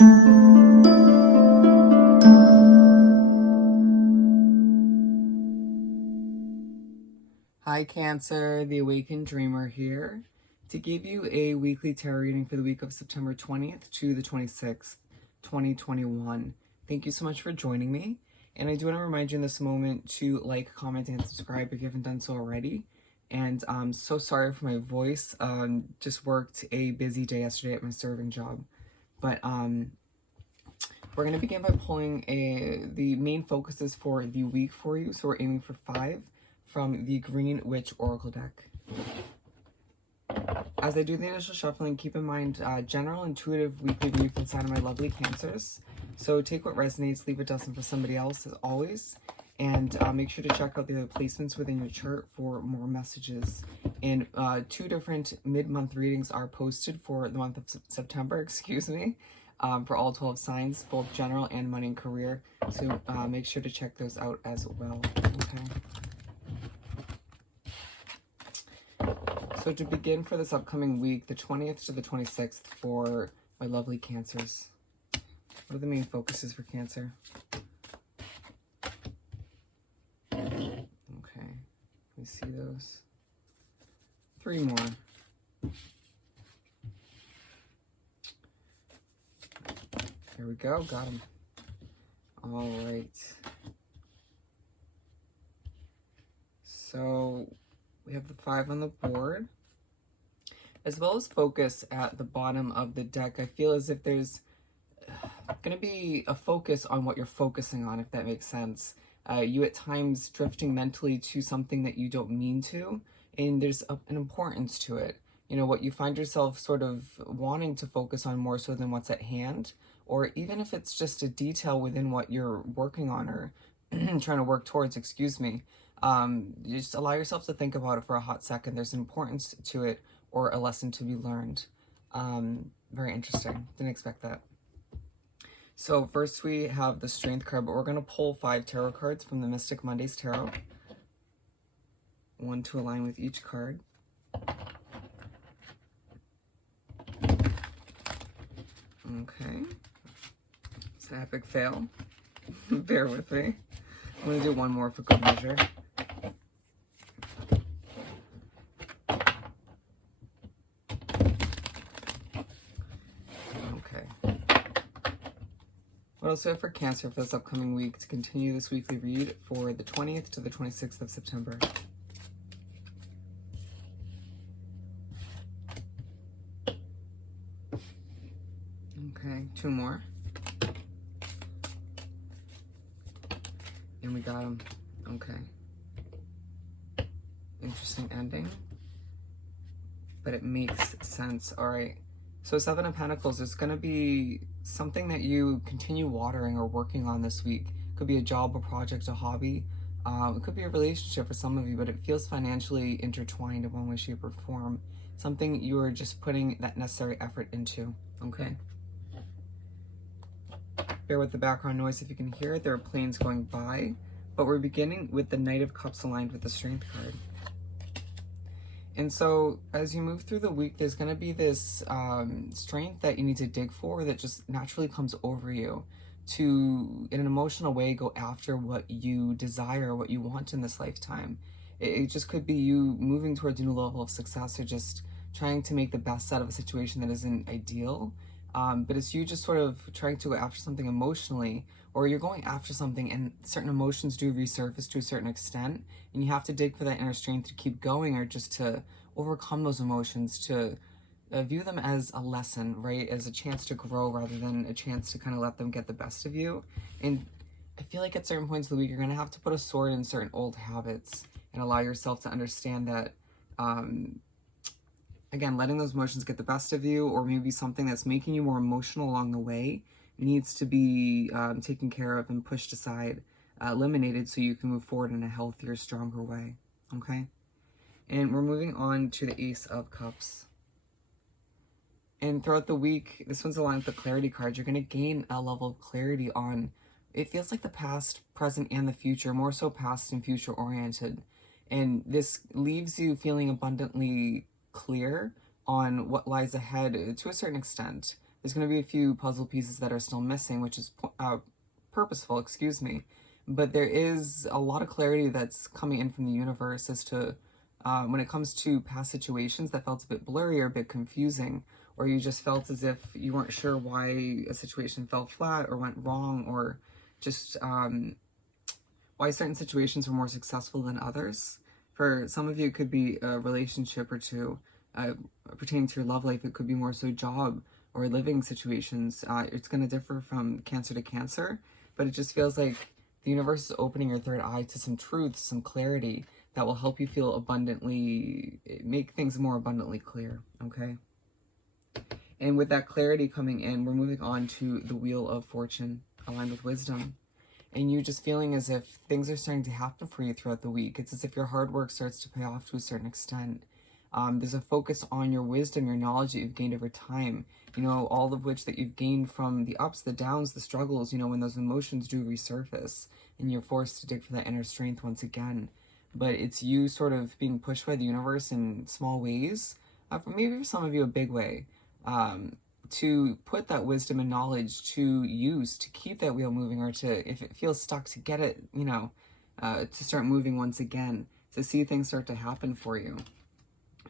Hi Cancer, the Awakened Dreamer here to give you a weekly tarot reading for the week of September 20th to the 26th, 2021. Thank you so much for joining me. And I do want to remind you in this moment to like, comment, and subscribe if you haven't done so already. And I'm so sorry for my voice. Just worked a busy day yesterday at my serving job. But we're going to begin by pulling the main focuses for the week for you. So we're aiming for 5 from the Green Witch Oracle deck. As I do the initial shuffling, keep in mind general intuitive weekly read from the side of my lovely Cancers. So take what resonates, leave what doesn't for somebody else as always. And make sure to check out the other placements within your chart for more messages. And 2 different mid-month readings are posted for the month of September, for all 12 signs, both general and money and career. So make sure to check those out as well. Okay. So to begin for this upcoming week, the 20th to the 26th for my lovely Cancers. What are the main focuses for Cancer? Okay, let me see those. 3 more. Here we go, got them. All right. So we have the 5 on the board, as well as focus at the bottom of the deck. I feel as if there's going to be a focus on what you're focusing on, if that makes sense. You at times drifting mentally to something that you don't mean to, and there's an importance to it. You know, what you find yourself sort of wanting to focus on more so than what's at hand, or even if it's just a detail within what you're working on or trying to work towards, you just allow yourself to think about it for a hot second. There's an importance to it or a lesson to be learned. Very interesting. Didn't expect that. So first we have the Strength card, but we're going to pull 5 tarot cards from the Mystic Mondays Tarot. 1 to align with each card. Okay. It's an epic fail. Bear with me. I'm going to do 1 more for good measure. What else do I have for Cancer for this upcoming week to continue this weekly read for the 20th to the 26th of September? Okay, 2 more. And we got them. Okay. Interesting ending. But it makes sense. All right. So 7 of Pentacles is going to be something that you continue watering or working on this week. Could be a job, a project, a hobby. It could be a relationship for some of you, but it feels financially intertwined in one way, shape, or form. Something you are just putting that necessary effort into, okay? Bear with the background noise if you can hear it. There are planes going by, but we're beginning with the Knight of Cups aligned with the Strength card. And so as you move through the week, there's going to be this strength that you need to dig for that just naturally comes over you to, in an emotional way, go after what you desire, what you want in this lifetime. It just could be you moving towards a new level of success or just trying to make the best out of a situation that isn't ideal. But it's you just sort of trying to go after something emotionally, or you're going after something and certain emotions do resurface to a certain extent, and you have to dig for that inner strength to keep going or just to overcome those emotions, to view them as a lesson, right? As a chance to grow rather than a chance to kind of let them get the best of you. And I feel like at certain points of the week, you're going to have to put a sword in certain old habits and allow yourself to understand that, again, letting those emotions get the best of you, or maybe something that's making you more emotional along the way, needs to be taken care of and pushed aside, eliminated, so you can move forward in a healthier, stronger way, okay? And we're moving on to the Ace of Cups. And throughout the week, this one's aligned with the Clarity card. You're going to gain a level of clarity on, it feels like the past, present, and the future, more so past and future oriented. And this leaves you feeling abundantly clear on what lies ahead to a certain extent. there's going to be a few puzzle pieces that are still missing, which is purposeful, excuse me. But there is a lot of clarity that's coming in from the universe as to when it comes to past situations that felt a bit blurry or a bit confusing, or you just felt as if you weren't sure why a situation fell flat or went wrong, or just why certain situations were more successful than others. For some of you, it could be a relationship or two pertaining to your love life. It could be more so job or living situations. It's going to differ from Cancer to Cancer, but it just feels like the universe is opening your third eye to some truth, some clarity that will help you feel abundantly, make things more abundantly clear, okay? And with that clarity coming in, we're moving on to the Wheel of Fortune, aligned with wisdom. And you just feeling as if things are starting to happen for you throughout the week. It's as if your hard work starts to pay off to a certain extent. There's a focus on your wisdom, your knowledge that you've gained over time, you know, all of which that you've gained from the ups, the downs, the struggles, you know, when those emotions do resurface and you're forced to dig for that inner strength once again. But it's you sort of being pushed by the universe in small ways, maybe for some of you a big way, to put that wisdom and knowledge to use, to keep that wheel moving, or to, if it feels stuck, to get it, you know, to start moving once again, to see things start to happen for you.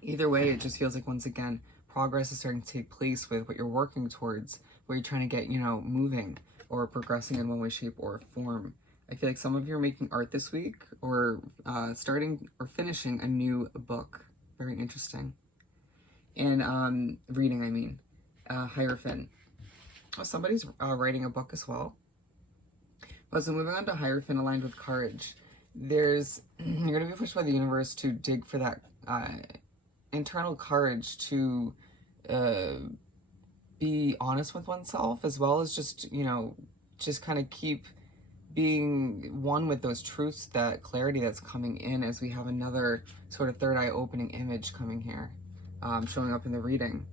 Either way, it just feels like, once again, progress is starting to take place with what you're working towards, what you're trying to get, you know, moving or progressing in one way, shape, or form. I feel like some of you are making art this week, or starting or finishing a new book. Very interesting. And reading, I mean. Hierophant. Oh, somebody's writing a book as well. But so moving on to Hierophant, aligned with courage. There's, you're going to be pushed by the universe to dig for that internal courage to be honest with oneself, as well as just, you know, just kind of keep being one with those truths, that clarity that's coming in, as we have another sort of third eye opening image coming here, showing up in the reading.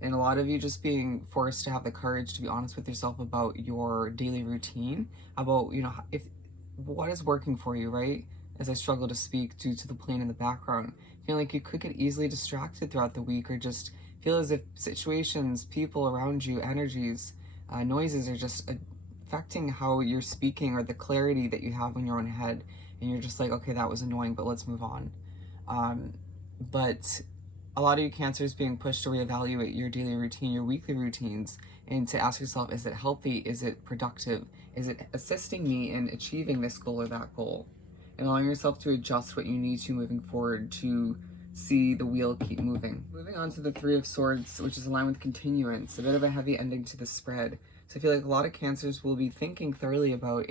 And a lot of you just being forced to have the courage to be honest with yourself about your daily routine, about, you know, if what is working for you, right? As I struggle to speak due to the plane in the background, feel like you could get easily distracted throughout the week, or just feel as if situations, people around you, energies, noises are just affecting how you're speaking, or the clarity that you have in your own head, and you're just like, okay, that was annoying, but let's move on. But a lot of you Cancers being pushed to reevaluate your daily routine, your weekly routines, and to ask yourself, is it healthy? Is it productive? Is it assisting me in achieving this goal or that goal? And allowing yourself to adjust what you need to moving forward to see the wheel keep moving. Moving on to the Three of Swords, which is aligned with continuance, a bit of a heavy ending to the spread. So I feel like a lot of Cancers will be thinking thoroughly about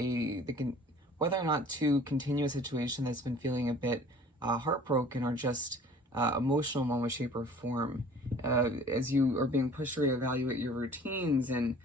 whether or not to continue a situation that's been feeling a bit heartbroken, or just emotional in one way, shape, or form. As you are being pushed to reevaluate your routines and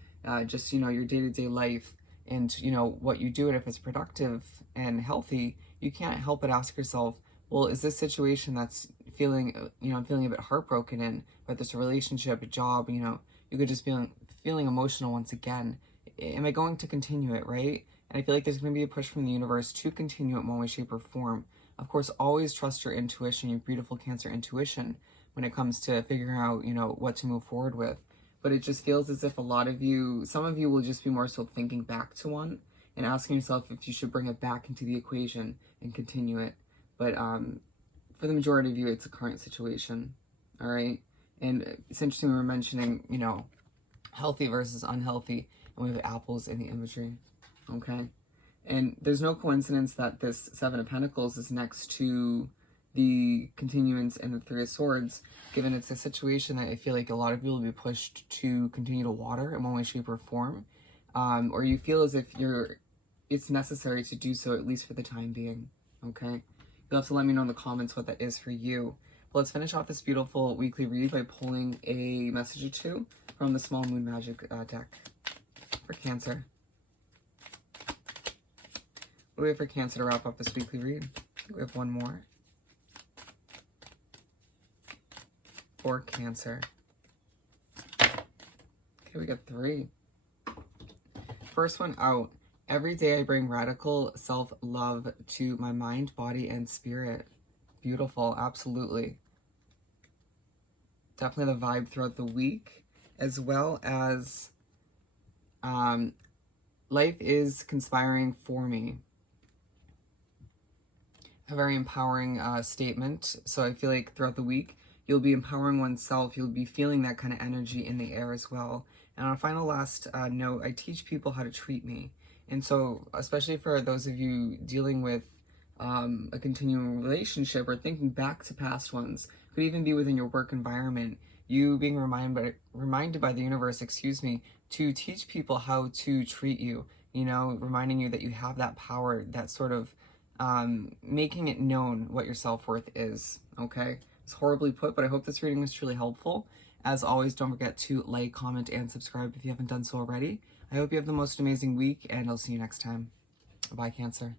just, you know, your day-to-day life, and, you know, what you do, and if it's productive and healthy, you can't help but ask yourself, well, is this situation that's feeling, you know, I'm feeling a bit heartbroken in, whether it's a relationship, a job, you know, you could just be feeling emotional once again. Am I going to continue it, right? And I feel like there's going to be a push from the universe to continue it in one way, shape, or form. Of course, always trust your intuition, your beautiful Cancer intuition, when it comes to figuring out, you know, what to move forward with. But it just feels as if a lot of you, some of you will just be more so thinking back to one and asking yourself if you should bring it back into the equation and continue it. But for the majority of you, it's a current situation, all right? And it's interesting we were mentioning, you know, healthy versus unhealthy, and we have apples in the imagery, okay? And there's no coincidence that this Seven of Pentacles is next to the continuance and the Three of Swords, given it's a situation that I feel like a lot of you will be pushed to continue to water in one way, shape, or form, or you feel as if it's necessary to do so, at least for the time being, okay? You'll have to let me know in the comments what that is for you. But let's finish off this beautiful weekly read by pulling a message or two from the Small Moon Magic deck for Cancer. What do we have for Cancer to wrap up this weekly read? We have one more. For Cancer. Okay, we got three. First one out. Every day I bring radical self-love to my mind, body, and spirit. Beautiful, absolutely. Definitely the vibe throughout the week. as well as life is conspiring for me. A very empowering statement. So I feel like throughout the week, you'll be empowering oneself. You'll be feeling that kind of energy in the air as well. And on a final last note, I teach people how to treat me. And so, especially for those of you dealing with a continuing relationship or thinking back to past ones, could even be within your work environment, you being reminded by the universe, to teach people how to treat you, reminding you that you have that power, that sort of making it known what your self-worth is, okay? It's horribly put, but I hope this reading was truly helpful. As always, don't forget to like, comment, and subscribe if you haven't done so already. I hope you have the most amazing week, and I'll see you next time. Bye, Cancer.